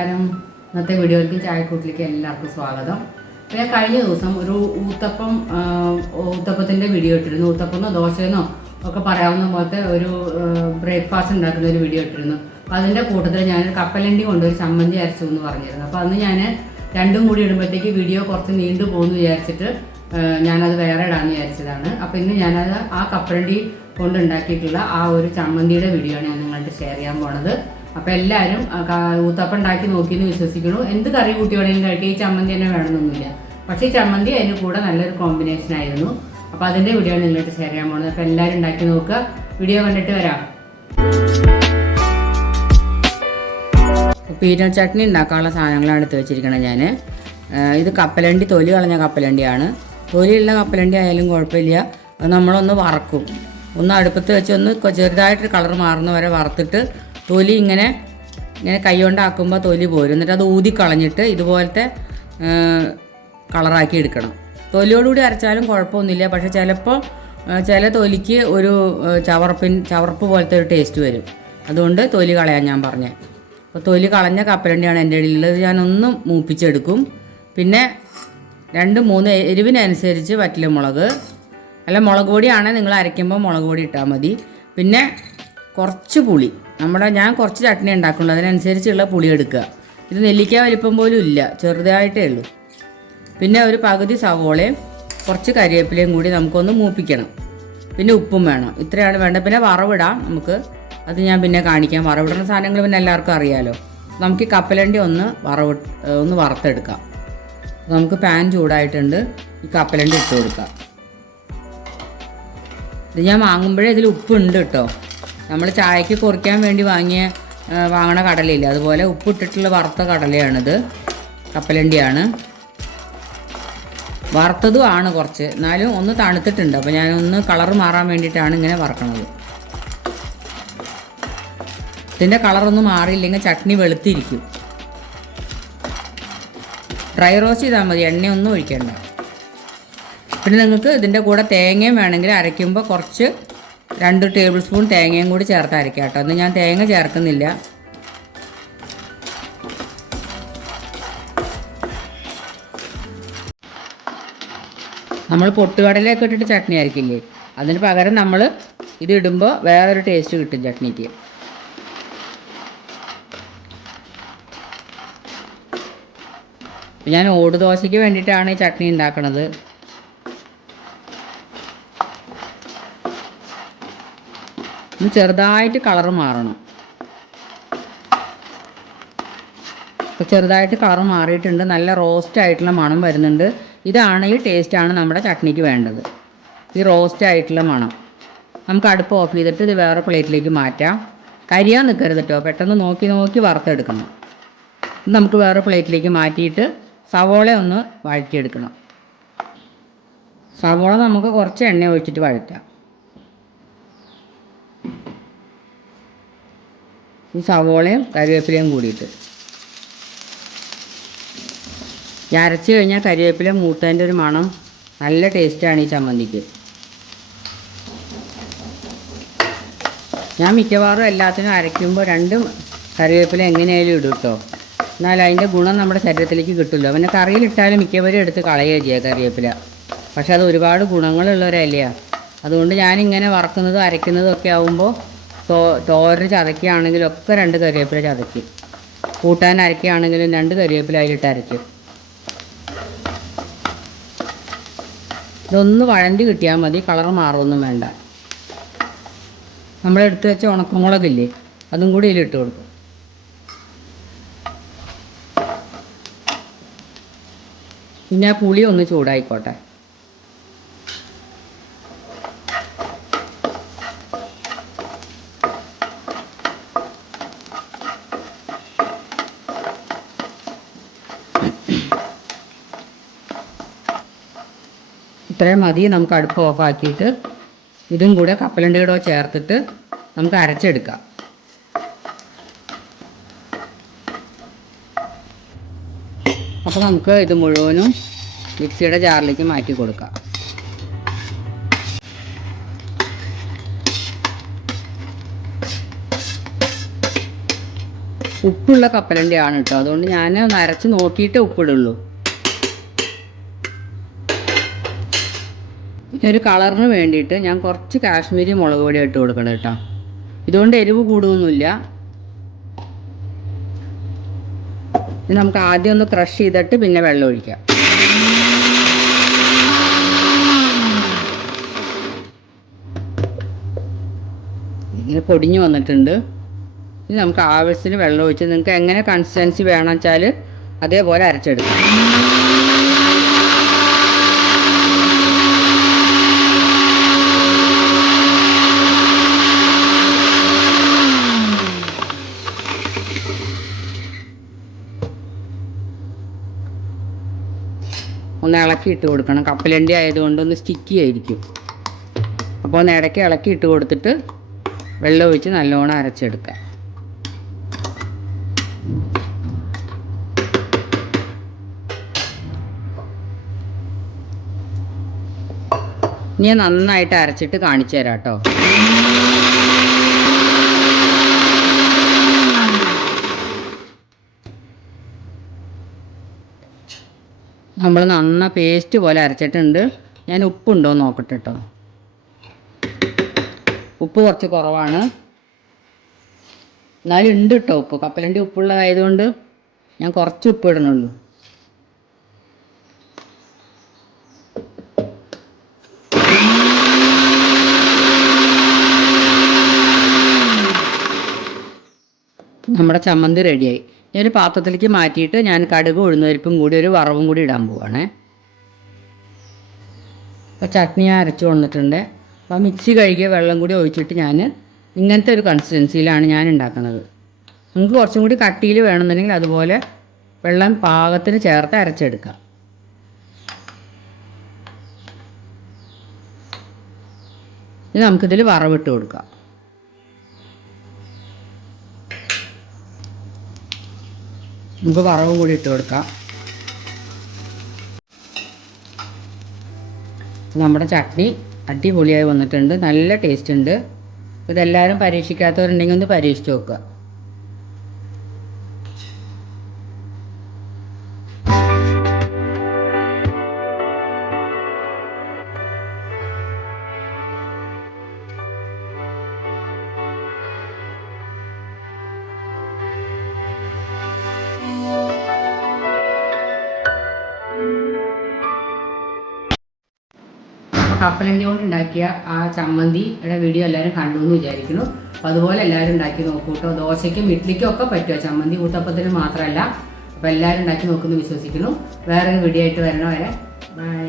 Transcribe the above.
നമസ്കാരം ഇന്നത്തെ വീഡിയോയിലേക്ക് ചായക്കൂട്ടിലേക്ക് എല്ലാവർക്കും സ്വാഗതം. ഞാൻ കഴിഞ്ഞ ദിവസം ഒരു ഊത്തപ്പം ഊത്തപ്പത്തിന്റെ വീഡിയോ ഇട്ടിരുന്നു. ഊത്തപ്പമെന്നോ ദോശയെന്നോ ഒക്കെ പറയാവുന്ന പോലത്തെ ഒരു ബ്രേക്ക്ഫാസ്റ്റ് ഉണ്ടാക്കുന്ന ഒരു വീഡിയോ ഇട്ടിരുന്നു. അപ്പോൾ അതിന്റെ കൂട്ടത്തിൽ ഞാൻ കപ്പലണ്ടി കൊണ്ട് ഒരു ചമ്മന്തി അരച്ചു എന്ന് പറഞ്ഞിരുന്നു. അപ്പോൾ അന്ന് ഞാൻ രണ്ടും കൂടി ഇടുമ്പോഴത്തേക്ക് വീഡിയോ കുറച്ച് നീണ്ടു പോകുമെന്ന് വിചാരിച്ചിട്ട് ഞാനത് വേറെ ഇടാമെന്ന് വിചാരിച്ചതാണ്. അപ്പോൾ ഇന്ന് ഞാനത് ആ കപ്പലണ്ടി കൊണ്ട് ഉണ്ടാക്കിയിട്ടുള്ള ആ ഒരു ചമ്മന്തിയുടെ വീഡിയോ ആണ് ഞാൻ നിങ്ങളുടെ ഷെയർ ചെയ്യാൻ പോണത്. അപ്പോൾ എല്ലാവരും ഊത്തപ്പം ഉണ്ടാക്കി നോക്കിയെന്ന് വിശ്വസിക്കുന്നു. എന്ത് കറി കൂട്ടി വേണമെങ്കിലും കഴിക്കുക ഈ ചമ്മന്തി തന്നെ വേണമെന്നൊന്നുമില്ല. പക്ഷേ ഈ ചമ്മന്തി അതിന് കൂടെ നല്ലൊരു കോമ്പിനേഷൻ ആയിരുന്നു. അപ്പോൾ അതിന്റെ വീഡിയോ നിങ്ങളായിട്ട് ഷെയർ ചെയ്യാൻ പോകുന്നത്. അപ്പോൾ എല്ലാവരും ഉണ്ടാക്കി നോക്കുക. വീഡിയോ കണ്ടിട്ട് വരാം. പീനട്ട് ചട്നി ഉണ്ടാക്കാനുള്ള സാധനങ്ങളാണ് എടുത്ത് വെച്ചിരിക്കുന്നത് ഞാൻ ഇത് കപ്പലണ്ടി തൊലി കളഞ്ഞ കപ്പലണ്ടിയാണ്. തൊലിയുള്ള കപ്പലണ്ടി ആയാലും കുഴപ്പമില്ല. അത് നമ്മളൊന്ന് വറക്കും. ഒന്ന് അടുപ്പത്ത് വെച്ച് ഒന്ന് ചെറുതായിട്ട് കളർ മാറുന്ന വരെ വറുത്തിട്ട് തൊലി ഇങ്ങനെ ഇങ്ങനെ കൈ കൊണ്ടാക്കുമ്പോൾ തൊലി പോരും. എന്നിട്ട് അത് ഊതി കളഞ്ഞിട്ട് ഇതുപോലത്തെ കളറാക്കി എടുക്കണം. തൊലിയോടുകൂടി അരച്ചാലും കുഴപ്പമൊന്നുമില്ല. പക്ഷേ ചിലപ്പോൾ ചില തൊലിക്ക് ഒരു ചവർപ്പിൻ ചവർപ്പ് പോലത്തെ ഒരു ടേസ്റ്റ് വരും. അതുകൊണ്ട് തൊലി കളയാൻ ഞാൻ പറഞ്ഞത് അപ്പോൾ തൊലി കളഞ്ഞ കപ്പലണ്ടിയാണ് എന്റെ ഇടയിലുള്ളത് ഞാനൊന്ന് മൂപ്പിച്ചെടുക്കും. പിന്നെ രണ്ട് മൂന്ന് എരിവിനനുസരിച്ച് വറ്റലുമുളക്. അല്ല മുളക് പൊടിയാണെങ്കിൽ നിങ്ങൾ അരയ്ക്കുമ്പോൾ മുളക് പൊടി ഇട്ടാൽ മതി. പിന്നെ കുറച്ച് പുളി. നമ്മുടെ ഞാൻ കുറച്ച് ചട്നി ഉണ്ടാക്കുള്ളൂ. അതിനനുസരിച്ചുള്ള പുളി എടുക്കുക. ഇത് നെല്ലിക്ക വലിപ്പം പോലും ഇല്ല. ചെറുതായിട്ടേ ഉള്ളൂ. പിന്നെ ഒരു പകുതി സവോളയും കുറച്ച് കരിവേപ്പിലയും കൂടി നമുക്കൊന്ന് മൂപ്പിക്കണം. പിന്നെ ഉപ്പും വേണം. ഇത്രയാണ് വേണ്ടത്. പിന്നെ വറവിടാം നമുക്ക്. അത് ഞാൻ പിന്നെ കാണിക്കാം. വറവിടുന്ന സാധനങ്ങൾ പിന്നെ എല്ലാവർക്കും അറിയാമല്ലോ നമുക്ക് ഈ കപ്പലണ്ടി ഒന്ന് വറവ് ഒന്ന് വറുത്തെടുക്കാം. നമുക്ക് പാൻ ചൂടായിട്ടുണ്ട്. ഈ കപ്പലണ്ടി ഇട്ട് കൊടുക്കാം. ഇത് ഞാൻ വാങ്ങുമ്പോഴേ ഇതിൽ ഉപ്പുണ്ട് കേട്ടോ. നമ്മൾ ചായക്ക് കുറിക്കാൻ വേണ്ടി വാങ്ങിയ വാങ്ങണ കടലയില്ല? അതുപോലെ ഉപ്പിട്ടിട്ടുള്ള വറുത്ത കടലയാണിത്. കപ്പലണ്ടിയാണ്. വറുത്തതും ആണ് കുറച്ച്. എന്നാലും ഒന്ന് തണുത്തിട്ടുണ്ട്. അപ്പോൾ ഞാനൊന്ന് കളർ മാറാൻ വേണ്ടിയിട്ടാണ് ഇങ്ങനെ വറക്കണത്. ഇതിന്റെ കളറൊന്നും മാറിയില്ലെങ്കിൽ ചട്നി വെളുത്തിരിക്കും. ഡ്രൈ റോസ്റ്റ് ചെയ്താൽ മതി. എണ്ണയൊന്നും ഒഴിക്കേണ്ട. പിന്നെ നിങ്ങൾക്ക് ഇതിന്റെ കൂടെ തേങ്ങയും വേണമെങ്കിൽ അരയ്ക്കുമ്പോൾ കുറച്ച് രണ്ട് ടേബിൾ സ്പൂൺ തേങ്ങയും കൂടി ചേർത്ത് അരയ്ക്കാം കേട്ടോ. ഒന്ന് ഞാൻ തേങ്ങ ചേർക്കുന്നില്ല. നമ്മൾ പൊട്ടുകടലയൊക്കെ ഇട്ടിട്ട് ചട്നി അരക്കില്ലേ അതിന് പകരം നമ്മൾ ഇത് ഇടുമ്പോൾ വേറൊരു ടേസ്റ്റ് കിട്ടും ചട്നിക്ക്. ഞാൻ ഓട് ദോശയ്ക്ക് വേണ്ടിയിട്ടാണ് ഈ ചട്നി ഉണ്ടാക്കണത്. ഇത് ചെറുതായിട്ട് കളർ മാറണം. ഇപ്പം ചെറുതായിട്ട് കളർ മാറിയിട്ടുണ്ട്. നല്ല റോസ്റ്റ് ആയിട്ടുള്ള മണം വരുന്നുണ്ട്. ഇതാണ് ഈ ടേസ്റ്റാണ് നമ്മുടെ ചട്നിക്ക് വേണ്ടത്. ഈ റോസ്റ്റ് ആയിട്ടുള്ള മണം. നമുക്ക് അടുപ്പ് ഓഫ് ചെയ്തിട്ട് ഇത് വേറെ പ്ലേറ്റിലേക്ക് മാറ്റാം. കരിയാൻ നിൽക്കരുത് കേട്ടോ പെട്ടെന്ന് നോക്കി നോക്കി വറുത്തെടുക്കണം. ഇത് നമുക്ക് വേറെ പ്ലേറ്റിലേക്ക് മാറ്റിയിട്ട് സവോള ഒന്ന് വഴറ്റിയെടുക്കണം. സവോള നമുക്ക് കുറച്ച് എണ്ണ ഒഴിച്ചിട്ട് വഴറ്റാം. ഈ സവോളയും കരിവേപ്പിലയും കൂടിയിട്ട്. ഈ അരച്ച് കഴിഞ്ഞാൽ കരിവേപ്പില മൂത്തതിന്റെ ഒരു മണം നല്ല ടേസ്റ്റാണ് ഈ ചമ്മന്തിക്ക്. ഞാൻ മിക്കവാറും എല്ലാത്തിനും അരയ്ക്കുമ്പോൾ രണ്ടും കറിവേപ്പില എങ്ങനെയായാലും ഇടും കേട്ടോ എന്നാൽ അതിന്റെ ഗുണം നമ്മുടെ ശരീരത്തിലേക്ക് കിട്ടുമല്ലോ പിന്നെ കറിയിലിട്ടാലും മിക്കവരും എടുത്ത് കളയുക ചെയ്യുക കറിവേപ്പില പക്ഷെ അത് ഒരുപാട് ഗുണങ്ങളുള്ളവരല്ലേ? അതുകൊണ്ട് ഞാനിങ്ങനെ വറക്കുന്നതും അരയ്ക്കുന്നതും ഒക്കെ ആകുമ്പോൾ തോ തോരൻ ചതക്കുകയാണെങ്കിലും ഒക്കെ രണ്ട് കറിവേപ്പില ചതക്കും കൂട്ടാൻ അരക്കുകയാണെങ്കിലും രണ്ട് കറിവേപ്പില അതിലിട്ട് അരയ്ക്കും. ഇതൊന്ന് വഴണ്ടി കിട്ടിയാൽ മതി കളർ മാറുമൊന്നും വേണ്ട. നമ്മളെടുത്ത് വെച്ച ഉണക്കമുളകില്ലേ അതും കൂടി ഇതിലിട്ട് കൊടുക്കും. പിന്നെ പുളി ഒന്ന് ചൂടായിക്കോട്ടെ. ഇത്രയും മതി നമുക്ക് അടുപ്പ് ഓഫാക്കിയിട്ട് ഇതും കൂടെ കപ്പലണ്ടി കപ്പലണ്ടിയുടെ ചേർത്തിട്ട് നമുക്ക് അരച്ചെടുക്കാം. അപ്പോൾ നമുക്ക് ഇത് മുഴുവനും മിക്സിയുടെ ജാറിലേക്ക് മാറ്റി കൊടുക്കാം. ഉപ്പുള്ള കപ്പലണ്ടിയാണ് കേട്ടോ. അതുകൊണ്ട് ഞാൻ ഒന്ന് അരച്ച് നോക്കിയിട്ടേ ഉപ്പിടുള്ളൂ. ഒരു കളറിന് വേണ്ടിയിട്ട് ഞാൻ കുറച്ച് കാശ്മീരി മുളക് പൊടി ഇട്ട് കൊടുക്കണം കേട്ടോ. ഇതുകൊണ്ട് എരിവ് കൂടുകയൊന്നുമില്ല നമുക്ക് ആദ്യം ഒന്ന് ക്രഷ് ചെയ്തിട്ട് പിന്നെ വെള്ളം ഒഴിക്കാം. ഇങ്ങനെ പൊടിഞ്ഞു വന്നിട്ടുണ്ട്. ഇനി നമുക്ക് ആവശ്യത്തിന് വെള്ളം ഒഴിച്ച് നിങ്ങൾക്ക് എങ്ങനെ കൺസിസ്റ്റൻസി വേണമെന്ന് വെച്ചാൽ അതേപോലെ അരച്ചെടുക്കാം. ഒന്ന് ഇളക്കി ഇട്ട് കൊടുക്കണം. കപ്പലണ്ടി ആയതുകൊണ്ട് ഒന്ന് സ്റ്റിക്കി ആയിരിക്കും. അപ്പോൾ ഒന്ന് ഇടയ്ക്ക് ഇളക്കി ഇട്ട് കൊടുത്തിട്ട് വെള്ളം ഒഴിച്ച് നല്ലോണം അരച്ചെടുക്കാം. ഇനി നന്നായിട്ട് അരച്ചിട്ട് കാണിച്ചു തരാം കേട്ടോ. നമ്മൾ നന്ന പേസ്റ്റ് പോലെ അരച്ചിട്ടുണ്ട്. ഞാൻ ഉപ്പുണ്ടോ നോക്കട്ടെ കേട്ടോ ഉപ്പ് കുറച്ച് കുറവാണ്. എന്നാലും ഉണ്ട് കേട്ടോ ഉപ്പ്. കപ്പലണ്ടി ഉപ്പുള്ളതായതുകൊണ്ട് ഞാൻ കുറച്ച് ഉപ്പ് ഇടണുള്ളൂ നമ്മുടെ ചമ്മന്തി റെഡിയായി ഞാനൊരു പാത്രത്തിലേക്ക് മാറ്റിയിട്ട് ഞാൻ കടുക് ഉഴുന്നുപരിപ്പും കൂടി ഒരു വറവും കൂടി ഇടാൻ പോവാണേ. അപ്പോൾ ചട്നി ഞാൻ അരച്ചു കൊണ്ടിട്ടുണ്ട്. അപ്പോൾ മിക്സി കഴുകിയ വെള്ളം കൂടി ഒഴിച്ചിട്ട് ഞാൻ ഇങ്ങനത്തെ ഒരു കൺസിസ്റ്റൻസിയിലാണ് ഞാൻ ഉണ്ടാക്കുന്നത്. നിങ്ങൾക്ക് കുറച്ചും കൂടി കട്ടിയിൽ വേണമെന്നുണ്ടെങ്കിൽ അതുപോലെ വെള്ളം പാകത്തിന് ചേർത്ത് അരച്ചെടുക്കാം. ഇനി നമുക്കിതിൽ വറവിട്ട് കൊടുക്കാം. നമുക്ക് വറവും കൂടി ഇട്ട് കൊടുക്കാം. നമ്മുടെ ചട്നി അടിപൊളിയായി വന്നിട്ടുണ്ട്. നല്ല ടേസ്റ്റ് ഉണ്ട്. ഇതെല്ലാവരും പരീക്ഷിക്കാത്തവരുണ്ടെങ്കിൽ ഒന്ന് പരീക്ഷിച്ച് നോക്കുക. കപ്പലണ്ടി കൊണ്ട് ഉണ്ടാക്കിയ ആ ചമ്മന്തിയുടെ വീഡിയോ എല്ലാവരും കണ്ടു എന്ന് വിചാരിക്കുന്നു. അപ്പോൾ അതുപോലെ എല്ലാവരും ഉണ്ടാക്കി നോക്കൂ കേട്ടോ ദോശയ്ക്കും ഇഡ്ലിക്കും ഒക്കെ പറ്റുമോ ചമ്മന്തി? ഊത്തപ്പത്തിന് മാത്രമല്ല അപ്പോൾ എല്ലാവരും ഉണ്ടാക്കി നോക്കുമെന്ന് വിശ്വസിക്കുന്നു. വേറൊരു വീഡിയോ ആയിട്ട് വരണ വരെ ബൈ